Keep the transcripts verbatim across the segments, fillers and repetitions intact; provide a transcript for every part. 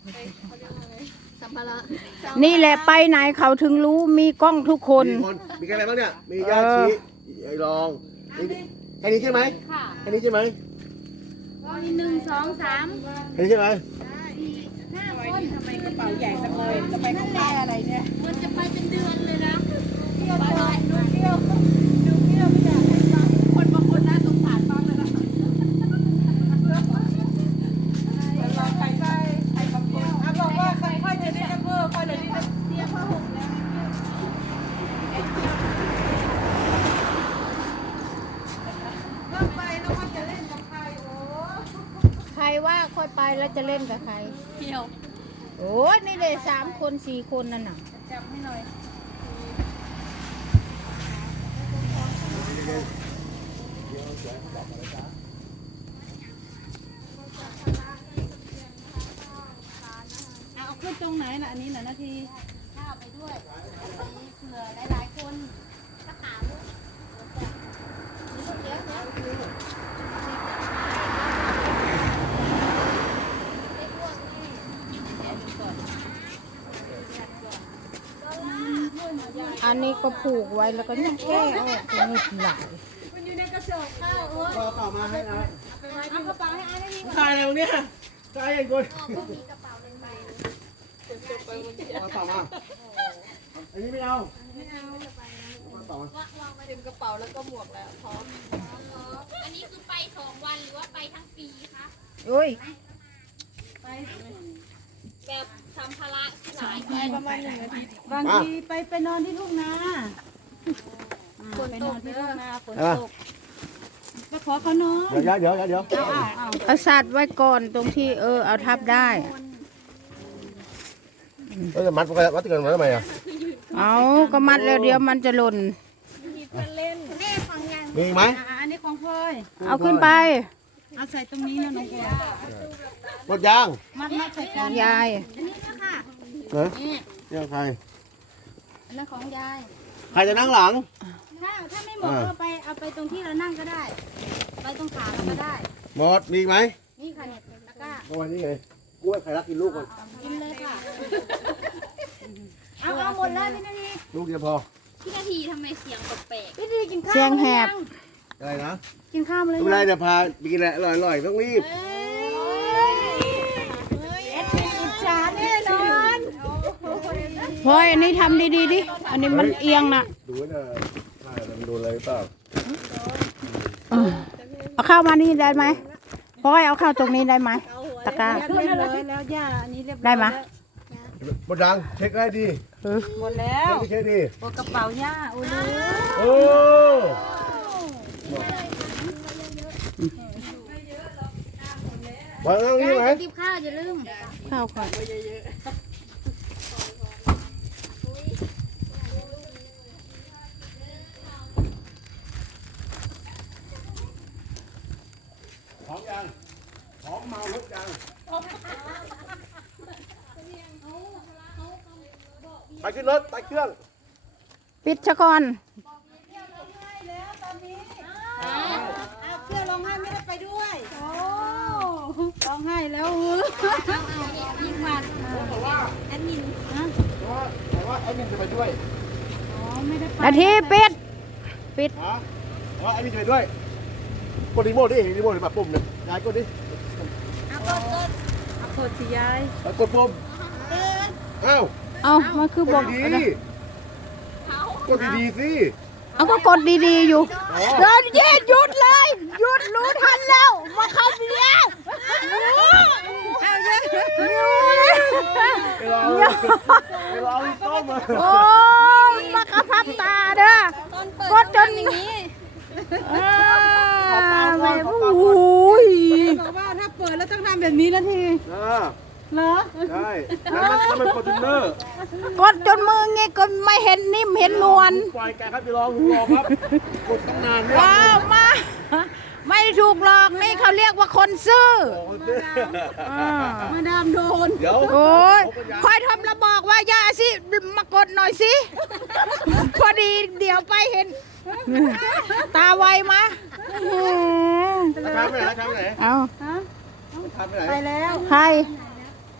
สัมภาระนี่แหละไปไหนเขาถึงรู้มีกล้องทุกคนมีคนมีใครไปบ้างเนี่ยมีญาติชี้ไอ้รองแค่นี้ใช่ไหมค่ะแค่นี้ใช่ไหมมีหนึ่งสองสามแค่นี้ใช่ไหมห้าคนทำไมกระเป๋าใหญ่จังเลยจะไปกับใครอะไรเนี่ยมันจะไปเป็นเดือนเลยนะเที่ยวไปดูเที่ยวดูเที่ยวไม่อยากให้ฟังคนบางคนน่าสงสารมากเลยนะเราไปไปไปบางคนอ่ะบอกว่าค่อยๆจะได้เพิ่มค่อยๆเลยได้เตรียมผ้าห่มแล้วเริ่มไปแล้วว่าจะเล่นกับใครโอ้ใครว่าค่อยไปแล้วจะเล่นกับใครเที่ยวโอ้ยนี่เลยสามคนสี่คนนั่นน่ะจำให้หน่อยเอาขึ้นตรงไหนน่ะอันนี้น่ะนาทีข้าวไปด้วยเผื่อหลายๆคนกระถางเยอะๆอันนี้ก็ผูกไว้แล้วก็ยังแก้ออกเป็นนิดหลายมันอยู่ในกระสอบข้าวเออเอาเปล่ามาให้นะเอากระเป๋าให้อาได้ดีกว่าตายอะไรวะเนี่ยตายอย่างกูก็มีกระเป๋าเป็นใบเอาเปล่ามาอันนี้ไม่เอาไม่เอาเอาเปล่ามาวางไปเต็มกระเป๋าแล้วก็หมวกแล้วพร้อมอันนี้คือไปสองวันหรือว่าไปทั้งปีคะโอ้ยไปแบบสัมภาระหลายไปประมาณหนึ่งอาทิตย์บางทีไปไปนอนที่ทุ่งนาฝนตกที่ทุ่งนาฝนตกไปขอเขานอนเดี๋ยวเดี๋ยวเดี๋ยวเดี๋ยวเอาเอาเอาสัตว์ไว้ก่อนตรงที่เออเอาทับได้เออมัดมัดกันมาทำไมอ่ะเอาก็มัดแล้วเดี๋ยวมันจะหล่นมีอีกไหมอ่ะอันนี้ของพลอยเอาขึ้นไปเอาใส่ตรงนี้นะน้องพลอยหมดยางมัดมัดใส่กันยายอันนี้นะค่ะเฮ้ยยังใครอันนั้นของยายใครจะนั่งหลังถ้าถ้าไม่หมดก็ไปเอาไปตรงที่เรานั่งก็ได้ ไปตรงขาเราก็ได้หมดมีอีกไหมนี่ค่ะเนี่ยตะกร้าเอาไว้นี่ไงกล้วยใครรักกินลูกก่อนกินเลยค่ะ เอาเอาหมดเลยพี่นาทีลูกเดียวพอพี่นาทีทำไมเสียงแปลกพี่นาทีกินข้าวเสียงแหบอะไรนะกินข้าวมาเลยไม่เป็นไรเดี๋ยวพาไปกินแหละอร่อยอร่อยต้องรีบเอ็ดเป็นอิจฉาแน่นอนพลอยอันนี้ทำดีๆดิ อันนี้มันเอียงน่ะดูนะใช่มันโดนอะไรหรือเปล่าเออเอาเข้ามานี่ได้ไหมพลอยเอาเข้าตรงนี้ได้ไหมตะกร้าเรียบร้อยแล้วย่าอันนี้เรียบร้อยได้ไหมหมดดังเช็คได้ดีเออหมดแล้วเช็คดีโอ้กระเป๋าย่าโอ้ยโอ้ วางนั่งนี่ไหมติบข้าวอย่าลืมเข้าก่อนพร้อมยังพร้อมเมารถยังไปขึ้นรถไปเครื่องปิดชะก่อนเอาเพื่อนร้องไห้ไม่ได้ไปด้วยโอ้ร้องไห้แล้วเออยิ่งหวานบอกว่าแอดมินนะบอกว่าไอ้มินจะไปด้วยอ๋อไม่ได้ไปนาทีปิด ปิดฮะบอกว่าไอ้มินจะไปด้วยกดรีโมทดิรีโมทแบบปุ่มเนี่ยยายกดดิเอากดกดเอากดสิยายแล้วกดปุ่มเอ้าเอามันคือก บอกดดีๆกดดีๆสิเอาก็กดดีๆอยู่เดินเย็นหยุดเลย หยุดรู้ทันแล้ว มาเข้าเบียร์เอาเยอะไปรอไปรอต้มมาโอ้ยมากระพับตาเด้อ กดจนอย่างนี้เออไม่โอ้ยบอกว่าถ้าเปิดแล้วต้องทำแบบนี้นะทีอ่าเหรอใช่แล้วมันแล้วมันคอนเทนเนอร์กดจนมืองี้ก็ไม่เห็นนิ่มเห็นนวลปล่อยแกครับไปรอรอครับกดตั้งนานเนี่ยว้าวมา ไม่ถูกหลอกนี่เขาเรียกว่าคนซื่อโอ้โหอ่ามาดามโดนเดี๋ยวโอ้ยคอยทำระบอกว่าอย่าสิมากดหน่อยสิ พอดีเดี๋ยวไปเห็น ตาไวมาอื้อหือทำไปไหนทำไปไหนเอาฮะทำไปไหนไปแล้วใครไป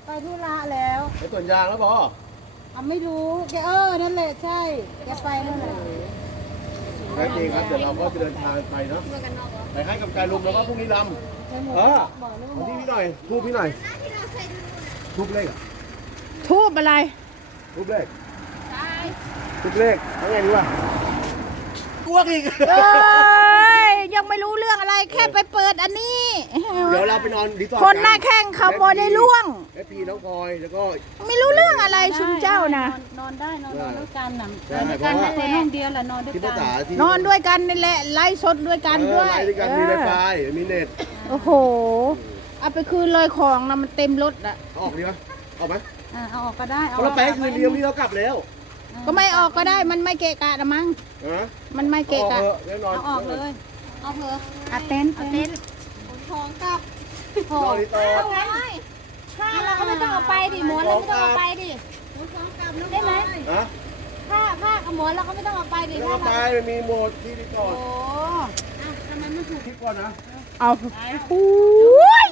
ไปธุระแล้วไปสวนยางแล้วบอเอาไม่รู้แกเออนั่นแหละใช่แกไปนั่นแหละใช่จริงครับเดี๋ยวเราก็จะเดินทางไปเนาะไปให้กำการลุมแล้วก็พรุ่งนี้ลำเออของพี่พี่หน่อยทูบพี่หน่อยทูบเลขอะทูบอะไรทูบเลขทูบเลขเอาไงดีวะกลัวอีกเอ้ยยังไม่รู้เรื่องอะไรแค่ไปเปิดอันนี้เดี๋ยวเราไปนอนดีต่อคนหน้าแข้งเขาโมได้ล่วงแม่พีน้องพลอยแล้วก็ไม่รู้เรื่องอะไรชุนเจ้านะนอนได้นอนนอนด้วยกันน่ะใช่นอนด้วยกันเพราะว่าในห้องเดียวแหละนอนด้วยที่กัภานษาที่นอนด้วยกันนี่แหละไล่สดด้วยกันเออด้วยไลน์ด้วยกันมีไวไฟมีเน็ตโอ้โหเอาไปคืนเลยของนะมันเต็มรถอะเอาออกดีไหมออกไหมอ่าเอาออกก็ได้เพราะเราไปคืนเดียวนี่เรากลับแล้วก็ไม่ออกก็ได้มันไม่เกะกะนะมั้งนะมันไม่เอาเกะออกกะเถอะแน่นอนเอาออกเลยเอาเถอะอาเต้นอาเต้นขนทองกลับนอนดีต่อเอาไงผ้าเราก็ไม่ต้องเอาไปดิหมอนเราไม่ต้องเอาไปดิได้ไหมนะผ้าผ้ากับหมอนเราก็ไม่ต้องเอาไปดิแล้วถ้าก็ไปเรามันมีโหมดที่รีพอร์ตโอ้ทำไมมันถูกคลิปก่อนนะเอาโอ้ย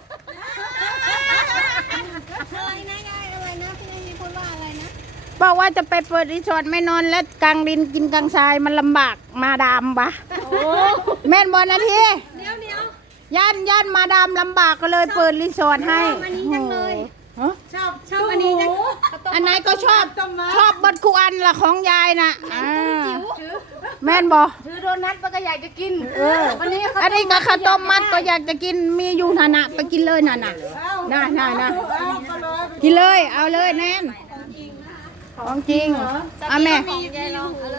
อะไรนะยายอะไรนะที่มีคนว่าอะไรนะบอกว่าจะไปเปิดรีสอร์ทไม่นอนและกลางดินกินกลางทรายมันลำบากมาดามปะแม่นบอลนาทีเดี๋ยวเดี๋ยวย่านย่านมาดามลำบากก็เลยเปิดรีสอร์ทให้อันนี้จังเลยฮะชอบชอบอันนี้จังอันไหนก็ชอบชอบบัดคุอันละของยายน่ะอ่าแม่นบอถือโดนัทมันก็อยากจะกินเอออันนี้ก็ข้าวต้มมัดก็อยากจะกินมีอยู่ฐานะไปกินเลยน่ะน่ะน่ะน่ะน่ะกินเลยเอาเลยแน่นของจริงอ่ะแม่ของยายลองเอาเลย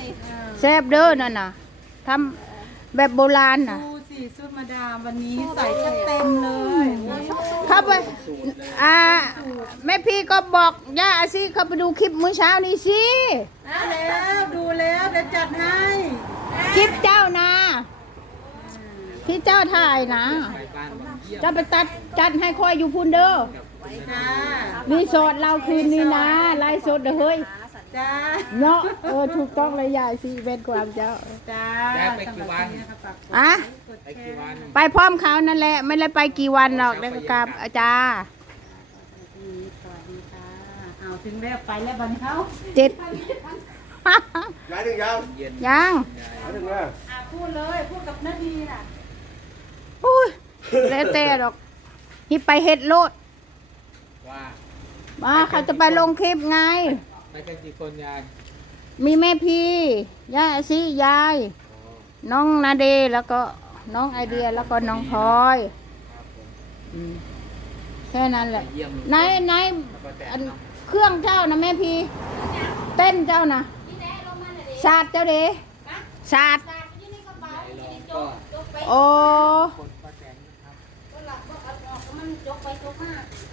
แซ่บเด้อนั่นน่ะทำแบบโบราณน่ะดูสิชุดมาดามวันนี้ใส่จัดเต็มเลยเข้าไปอ่าแม่พี่ก็บอกย่าสิเข้าไปดูคลิปมื้อเช้านี้สิแล้วดูแล้วเดี๋ยวจัดให้คลิปเจ้านะที่เจ้าถ่ายนะเจะไปตัดจัดให้ค่อยอยู่พุ่นเด้อจ้ารีสอร์ทเราคืนนี้นะไลฟ์สดเด้อเฮ้ยจ้าเนาะเออถูกต้องเลยยายสิเป็นความเจ้าจ้าไปกี่วันอะไปกี่วันไปพร้อมเขานั่นแหละ ไม่ได้ไปกี่วันหรอกเด็กกับอาจารย์สวัสดีค่ะเอาถึงแล้วไปแล้วบันเขาเจ็ดย้ายถึงยังยังย้ายถึงแล้วอ่ะพูดเลยพูดกับนาทีน่ะอุ้ยแล้วแต่หรอกฮิปไปเฮ็ดโลดว่ามาเขาจะไปลงคลิปไงไปกันกี่คนยายมีแม่พี่ย่าสิยาย น้องนาเดแล้วก็น้องไอเดียแล้วก็น้องพลอยอืมแค่นั้นแหละเยี่ยมไหนไหนอันเครื่องเจ้านะแม่พี่ เต้นเจ้านะศาสตร์เจ้าเดศาสตร์ลองก็โอ้คนป้าแตนนะครับมันจกไปจกมา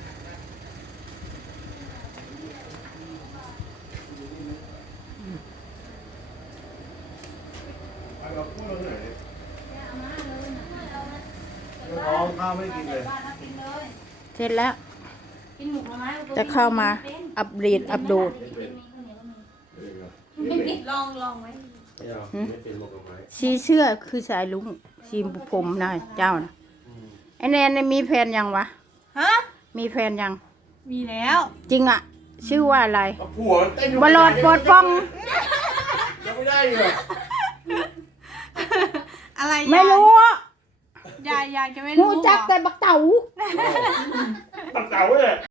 ไปเราพูดเราเหนื่อยเลยท้องข้าวไม่กินเลยเสร็จแล้วกินหมูไม้จะเข้ามาอัปเดตอัปโดตลองลองไหมไม่เอาไม่เป็นหมกกับไม้สีเสื้อคือสายลุงสีผมนะเจ้านะไอแนนเนี่ยมีแฟนยังวะฮะมีแฟนยังมีแล้วจริงอะชื่อว่าอะไรเอาผัวเต้นอยู่บลอดปลดป้องยังไม่ได้อยู่อะไรไม่รู้ยายยายจะไม่หูรู้จักแต่บักเต๋าตัดเต่าเลย